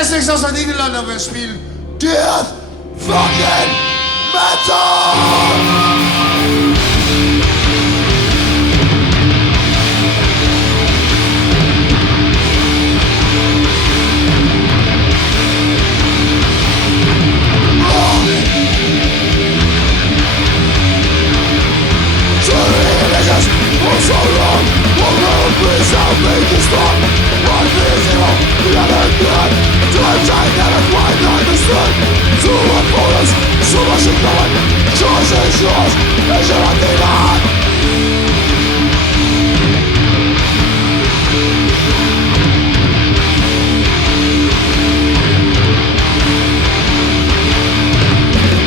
Asphyx aus den Niederlanden, wir spielen Death Fucking Metal! For so long, one road please help me to stop. One visible, the other good. Times I never quite understood. To uphold us, so much in common. Choice is yours, and you're not given.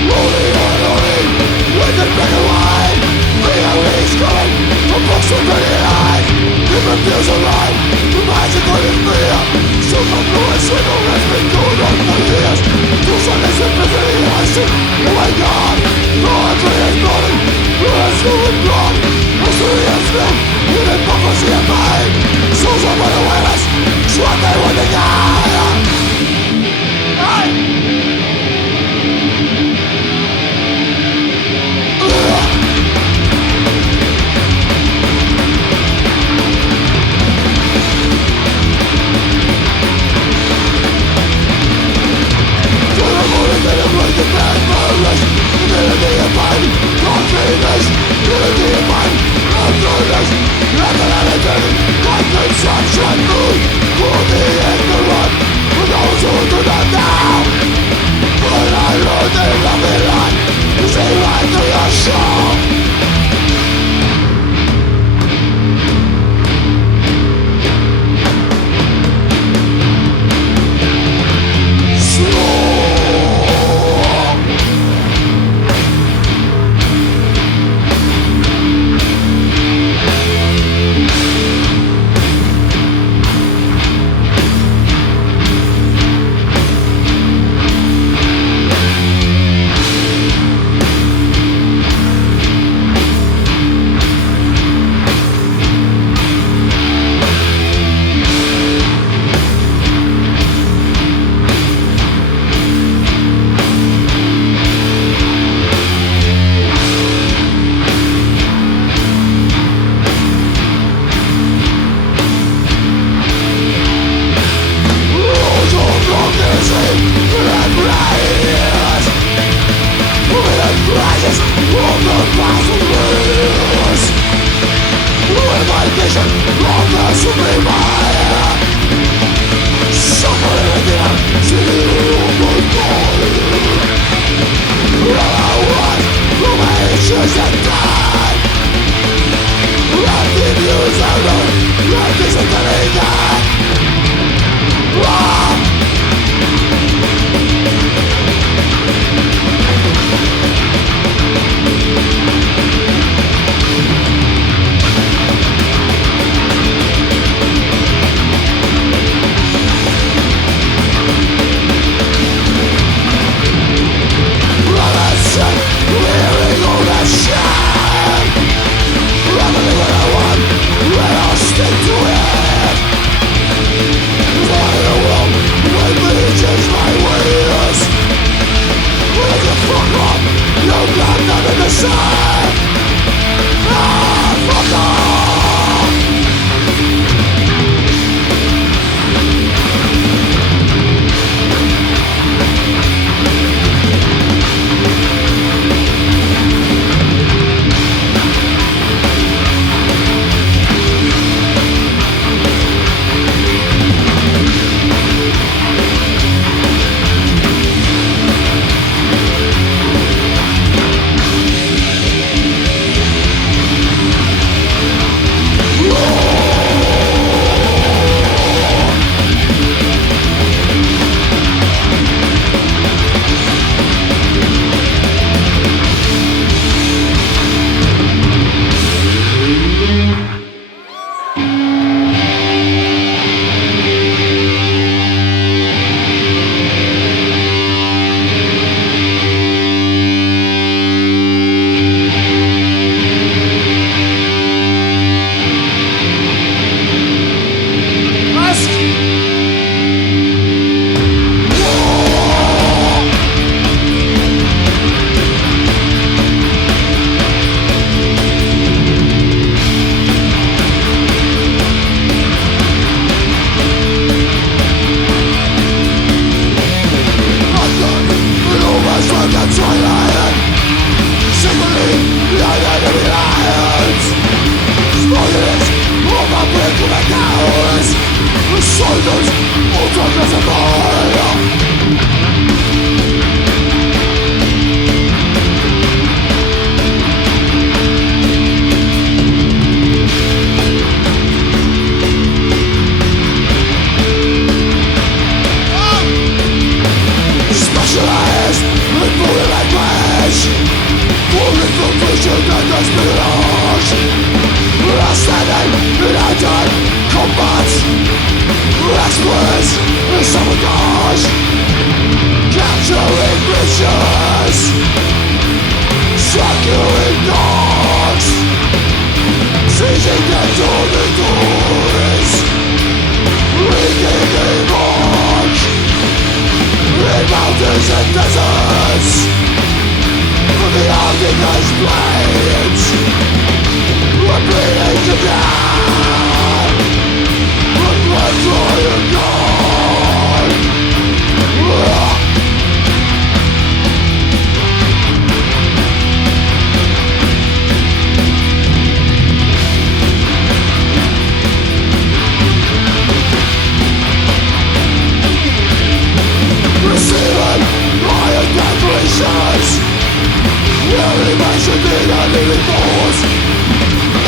Rolling, with the black and white. Really's coming from books with pretty eyes. Different views of life, the magical is fear. Superfluous single has been going on for years. Two Sundays in Bavarian, I see, oh my God. Poetry is burning, words moving blood. History is filled with hypocrisy and pain. Souls are but awareness, it's what they want to get. Hey! The bad violence, unity of mind, confidence, unity of mind, absurdness, economically, consumption food, for the ignorant, for those who do not know. When I learn the lovely life, to say right to your soul. sabotage, capturing visions, sucking dogs, seizing into the doors, wreaking havoc in mountains and deserts, for the Arctic plains, we're bleeding to death, with blood flying gone. Receiving riot declarations, reanimation in a living force,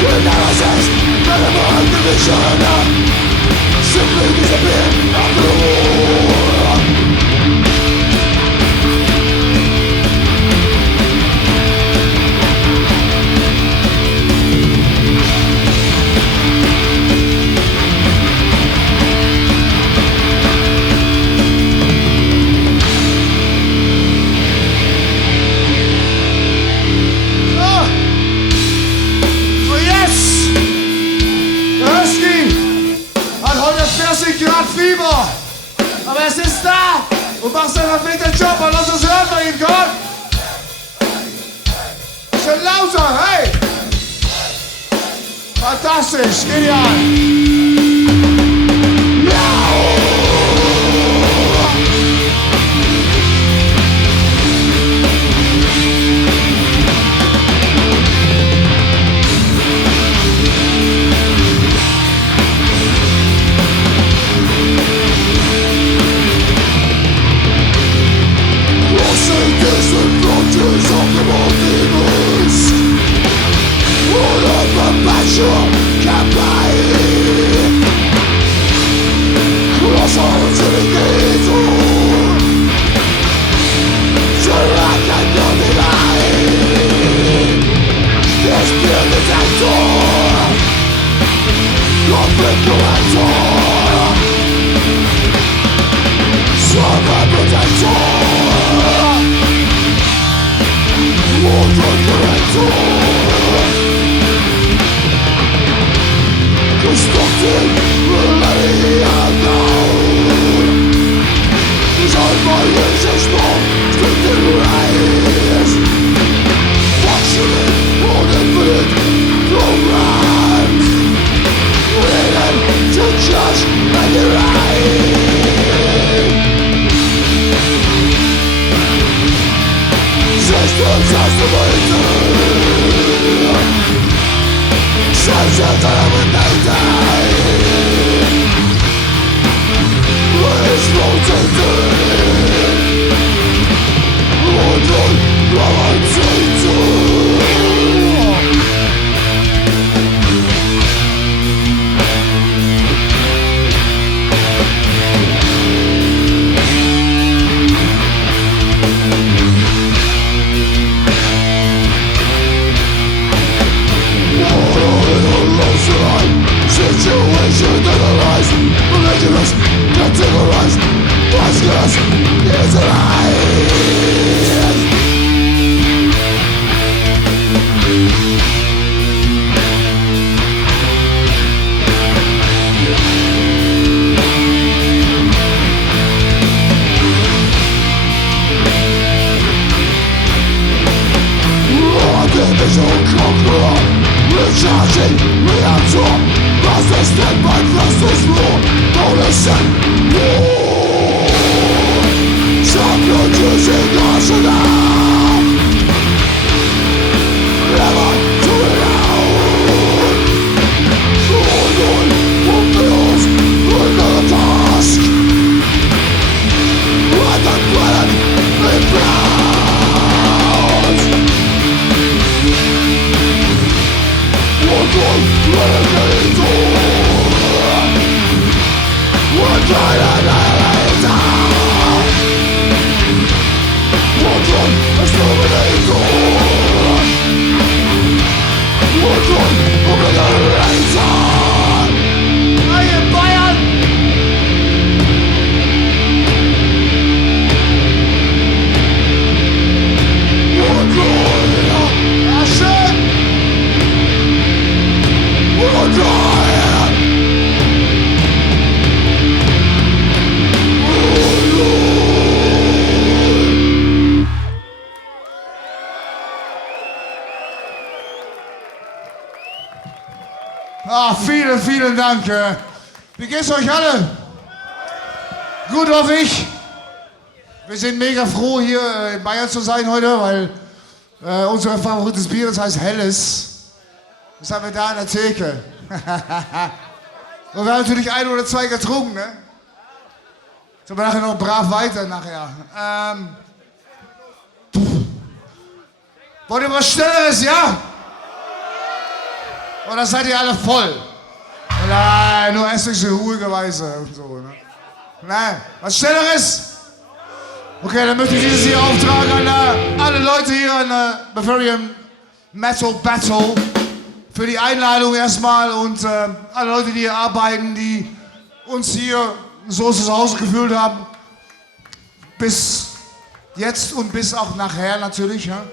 analysis, minimal division, simply disappear after the war. Grad Fieber. Aber es ist da und macht seinen verfickten Job und lass uns hören bei ihm, Gott. Schon lauter, hey! Fantastisch, genial! We're trying to vielen, vielen Dank. Wie geht's euch alle? Gut, hoffe ich. Wir sind mega froh, hier in Bayern zu sein heute, weil unser favorites Bier, das heißt Helles. Das haben wir da in der Theke. Und wir haben natürlich 1 oder 2 getrunken, ne? So, wir nachher noch brav weiter nachher. Wollt ihr was Schnelleres, ja? Oder seid ihr alle voll? Nein, nur Asphyx in ruhiger Weise und so, ne? Nein, was Schnelleres? Okay, dann möchte ich dieses hier auftragen an alle Leute hier an Bavarian Metal Battle. Für die Einladung erstmal und alle Leute, die hier arbeiten, die uns hier so zu Hause gefühlt haben. Bis jetzt und bis auch nachher natürlich. Ja?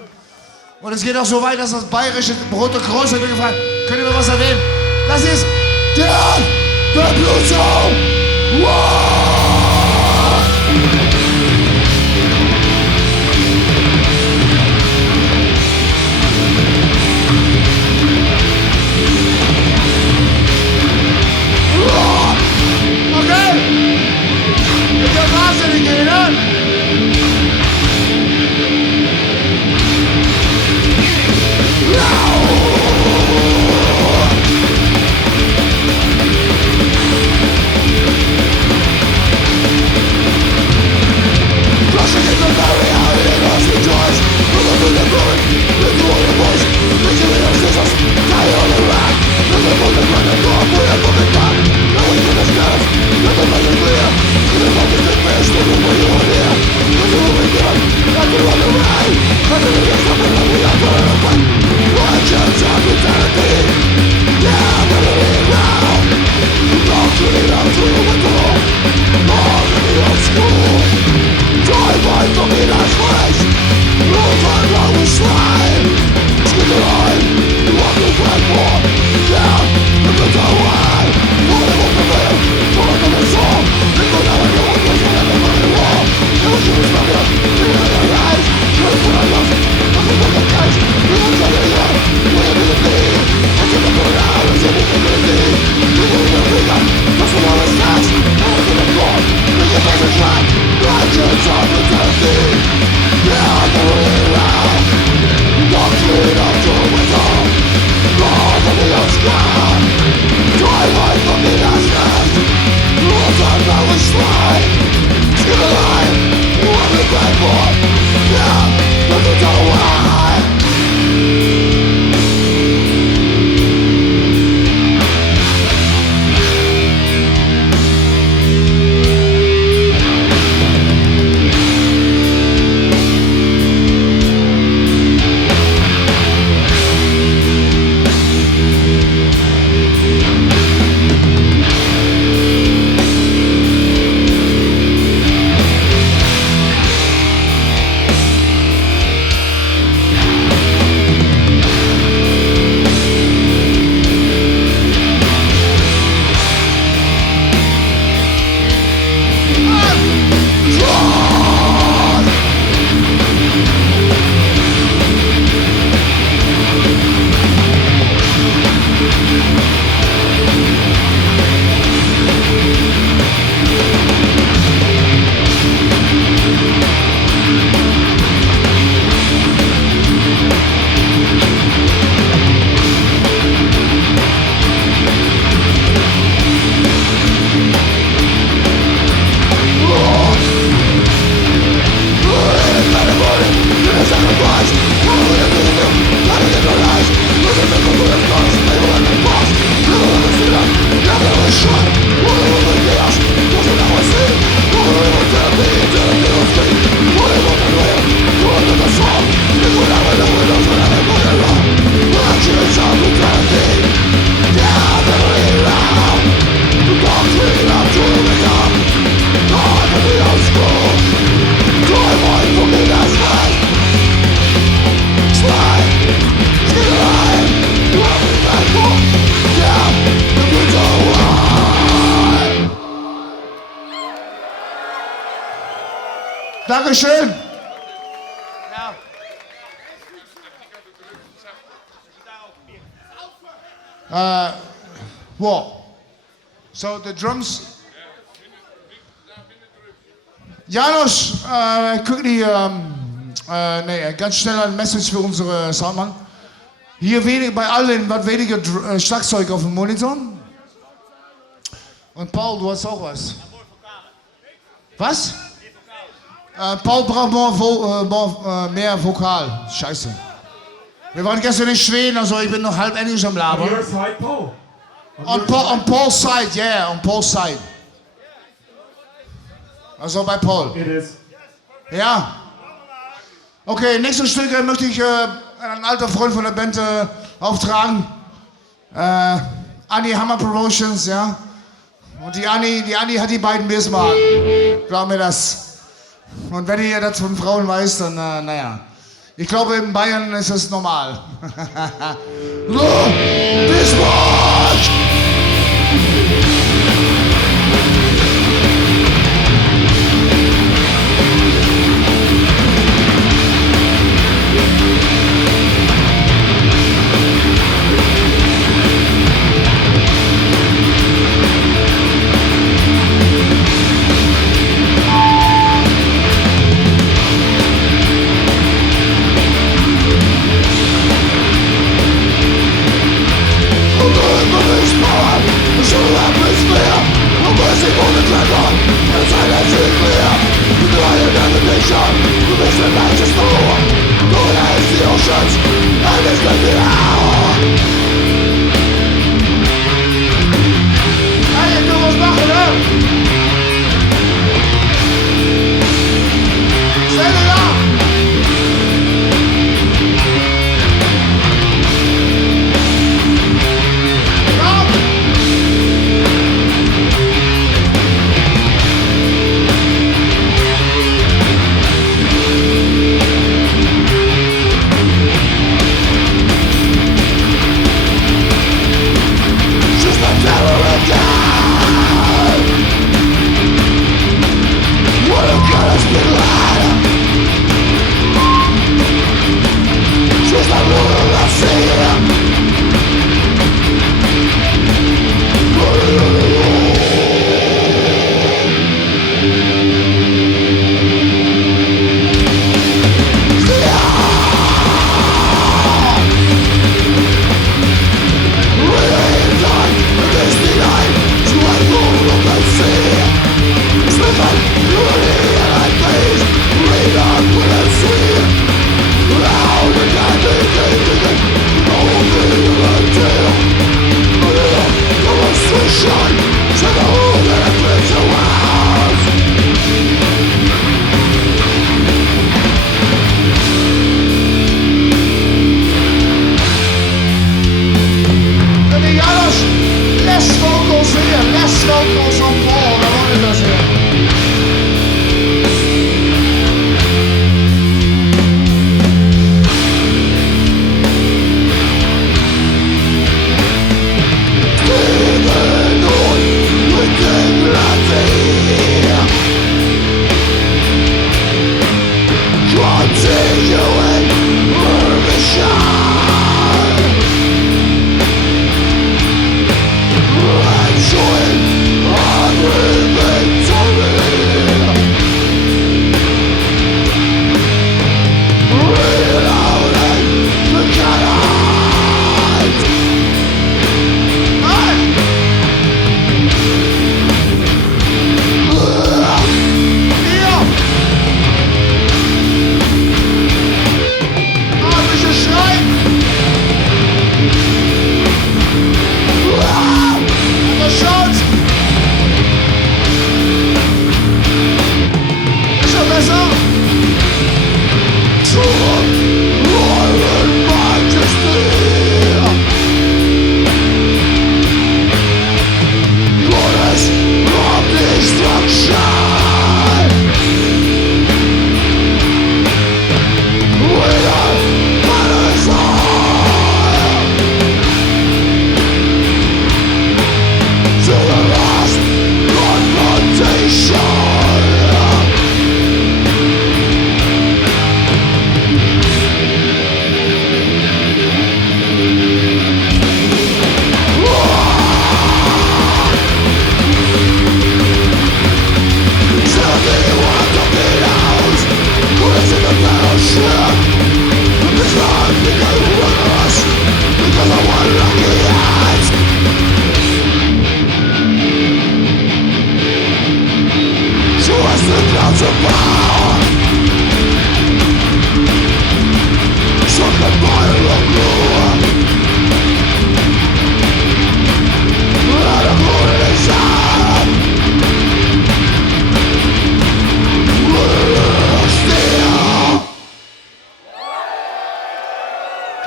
Und es geht auch so weit, dass das bayerische Rote Kreuz hat mir gefallen. Könnt ihr mir was erwähnen? Das ist der Blutung! Wow! Okay? Ist ja wahnsinnig, ne? Rushing into the reality and lost the joys. Looking through the glory, with the only voice. Reaching the Jesus, dying on the rack. Looking for the ground and God, we are coming back. Knowing in the skies, nothing but the clear. Feeling like it's the best, looking for you in here. Looking for the good, nothing on the right. Nothing against something that we are going to fight. Righteous and brutality. Yeah, I'm gonna live now. Doctrine out through the door. More than the old school. Drive by from me that's fresh. No time I will slide. Skin the line. You want to fight for. Yeah, look at the way. All the open veil. All of the soul. They go down and go on. There's another fucking wall. Never should have stopped it. They were in your eyes. You're what I lost. Nothing but the case. You don't tell me yet. Where you gonna be? I took a put out. I said it's gonna be. You know you're big up. That's the one that's fast. I'm gonna go. Make it as a track. Righteous and brutality. Yeah, I'm gonna live now. Doctrine of true wisdom. More than the old sky. Drive by from the ashes. Rules on now is slide. Skin alive. You want me back for? Yeah, look at the way. Dankeschön. What? So the drums. Janos, quickly, ganz schnell ein Message für unsere Soundmann. Hier bei allen was weniger Schlagzeug auf dem Monitor. Und Paul, du hast auch was. Was? Paul braucht mehr Vokal. Scheiße. Wir waren gestern in Schweden, also ich bin noch halb Englisch am Labern. On your side, Paul. On Paul's side, yeah, on Paul's side. Also bei Paul. It is. Ja. Okay, nächstes Stück möchte ich einen alten Freund von der Band auftragen. Anni Hammer Promotions, ja. Und die Anni hat die beiden Bismarck. Glaub mir das. Und wenn ihr das von Frauen weiß, dann, naja. Ich glaube, in Bayern ist es normal. Bismarck!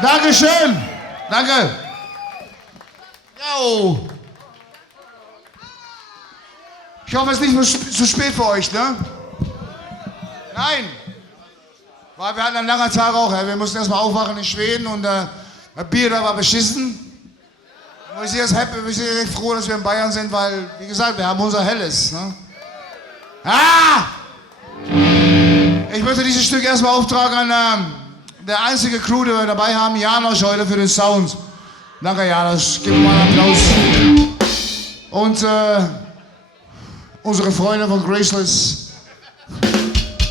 Dankeschön. Danke. Jo. Ich hoffe, es ist nicht zu spät für euch, ne? Nein. Weil wir hatten einen langen Tag auch. Wir mussten erstmal aufwachen in Schweden und das Bier da war beschissen. Und wir sind jetzt happy, wir sind echt froh, dass wir in Bayern sind, weil, wie gesagt, wir haben unser Helles. Ne? Ah! Ich möchte dieses Stück erstmal auftragen an der einzige Crew, den wir dabei haben, Janosch heute für den Sound. Danke Janosch, gib mir mal einen Applaus. Und unsere Freunde von Graceless,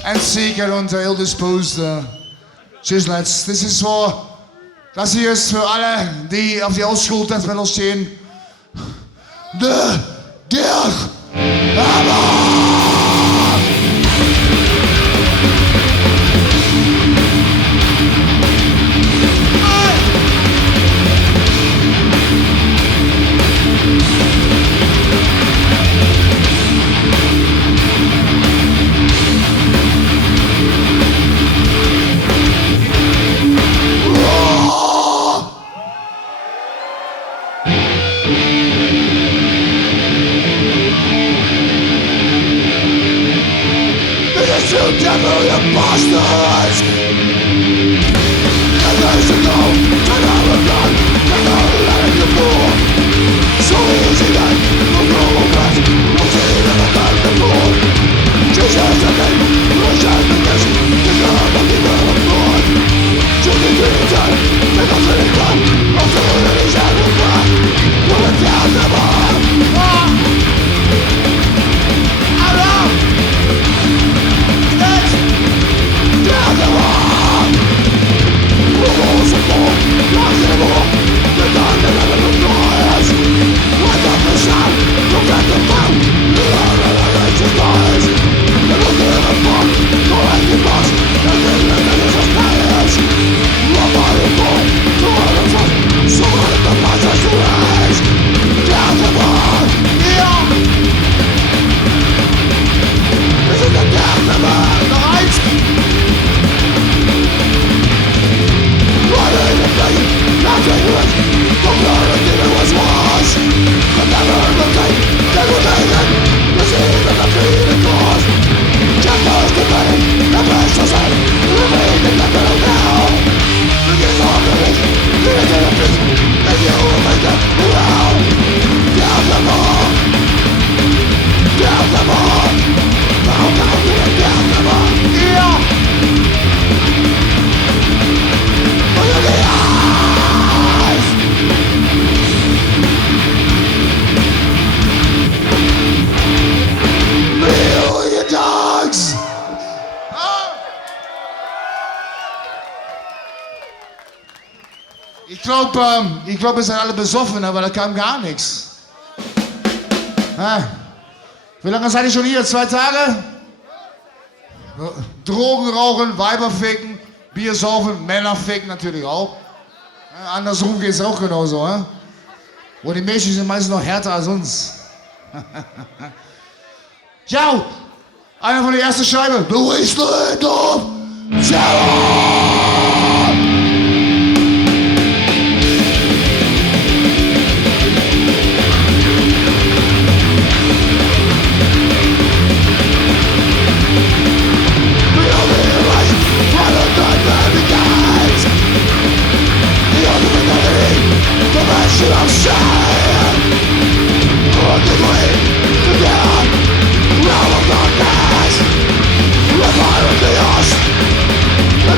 Endseeker und Ill Disposed. Cheers lads, das hier ist für alle, die auf die Oldschool-Death-Metal stehen. Der Hammer! You devil, you bastards! And there's a go, and I'm a gun, and I'm letting you fall. So easy then, we'll go back, we'll see that I got the ball. Jesus again, we'll shine the best, the God of the will of God. Judy Greenton, make a pretty club, I'll do it as I will cry. Pull it down the bar. Down the wall! The walls are full, lost in the wall. The dawn that never requires. Wake up the sun, look at the fun. The Lord of the righteous lies. The look at the fun, go like the boss. The thing that never expires. Love by the fall, to all the fun. So let the monsters to rise. Down the wall! Yeah! This is the death of man, the heights! Running the place, nothing was. The blood of demon was washed. But never the thing, degradation. The seed of the treated cause. Chapters defending, the precious end. Remaining the middle now. The gate of the rich, the engine of peace. If you will make them around. Down the bar. Down the bar. Down the bar. Yeah! Ich glaube, es sind alle besoffen, aber da kam gar nichts. Wie lange seid ihr schon hier? 2 Tage? Drogen rauchen, Weiber ficken, Bier saufen, Männer ficken natürlich auch. Andersrum geht es auch genauso. Wo die Mädchen sind meistens noch härter als uns. Ciao! Einer von der ersten Scheibe. The Wasteland of Terror! I'm sad. Look at me, together. Realm of darkness. The fire of chaos. The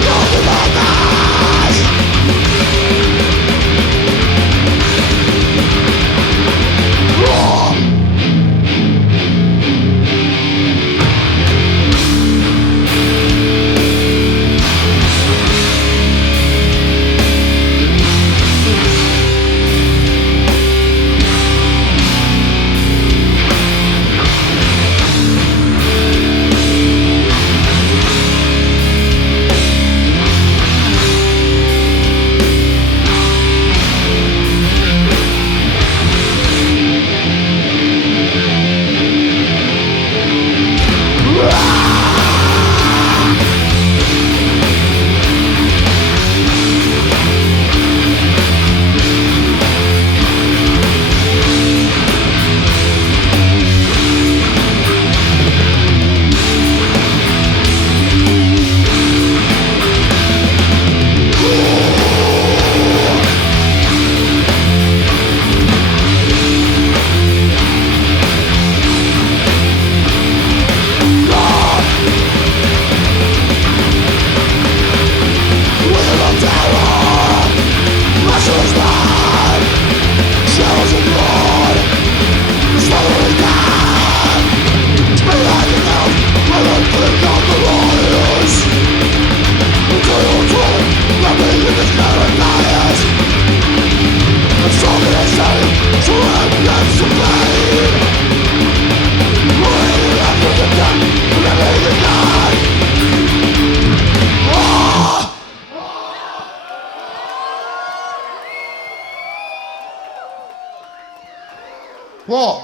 Wow.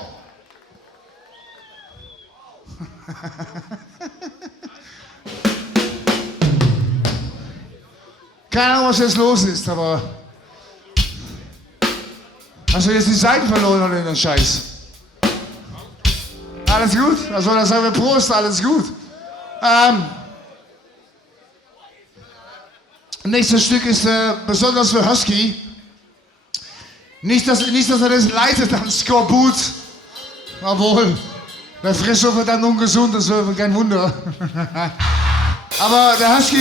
Keine Ahnung, was jetzt los ist, aber... Hast du jetzt die Seiten verloren oder den Scheiß? Alles gut? Also dann sagen wir Prost, alles gut. Nächstes Stück ist besonders für Husky. Nicht, dass er das leitet an Skorbut. Obwohl, der frisst so verdammt ungesund, das ist kein Wunder. Aber der Husky...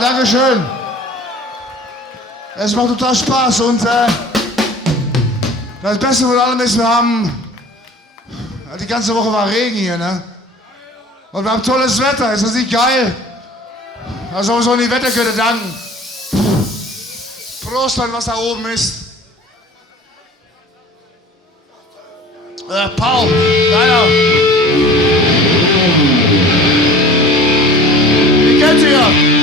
Dankeschön. Es macht total Spaß und das Beste von allem ist, wir haben die ganze Woche war Regen hier, ne? Und wir haben tolles Wetter, ist das nicht geil? Also so die Wettergötter danken. Prost an was da oben ist. Paul, leider. Wie geht's dir?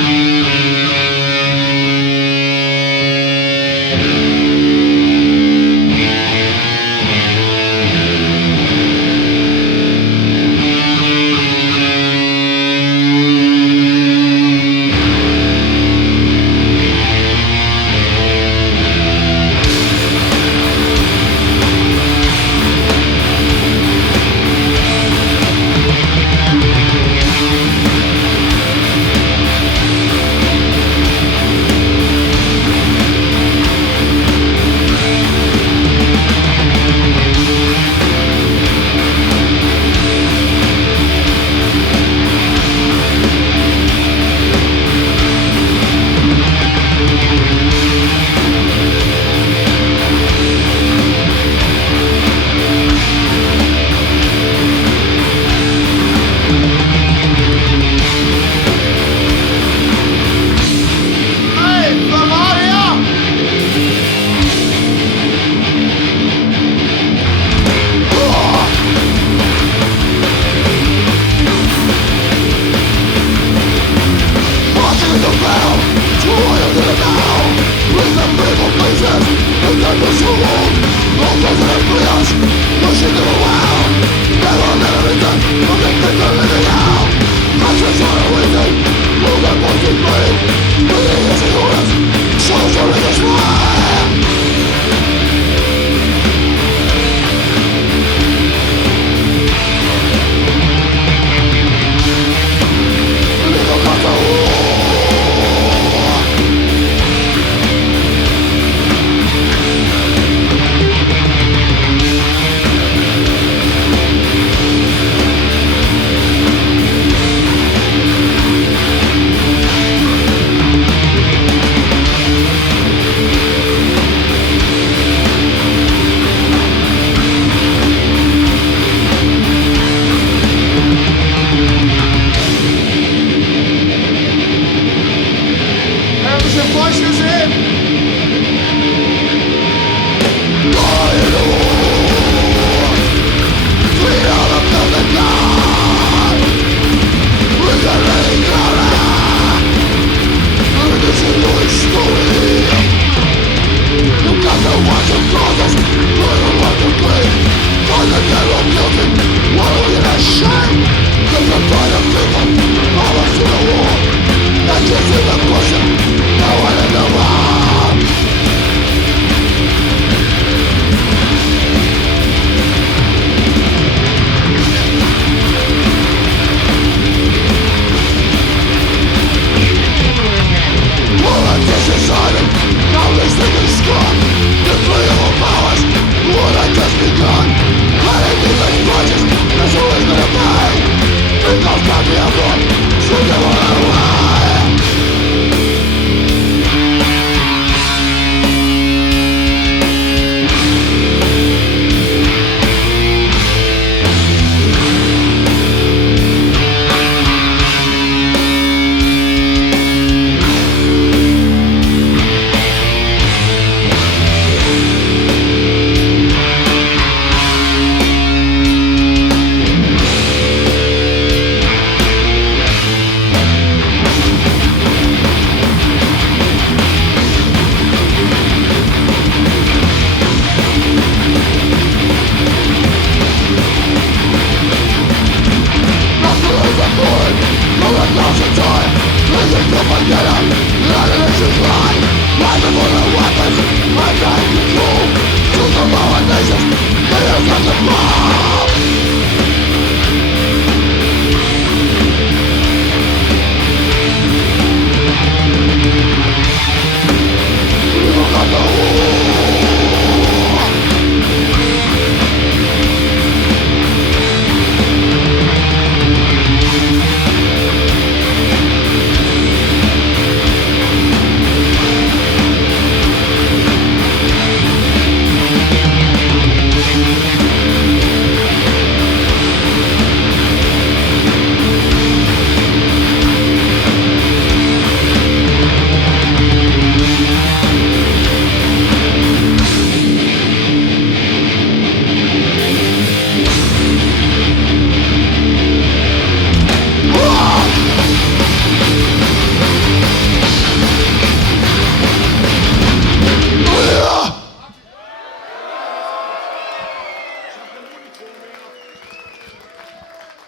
Life before the weapons, my time control. To the power nations, they have got the blood.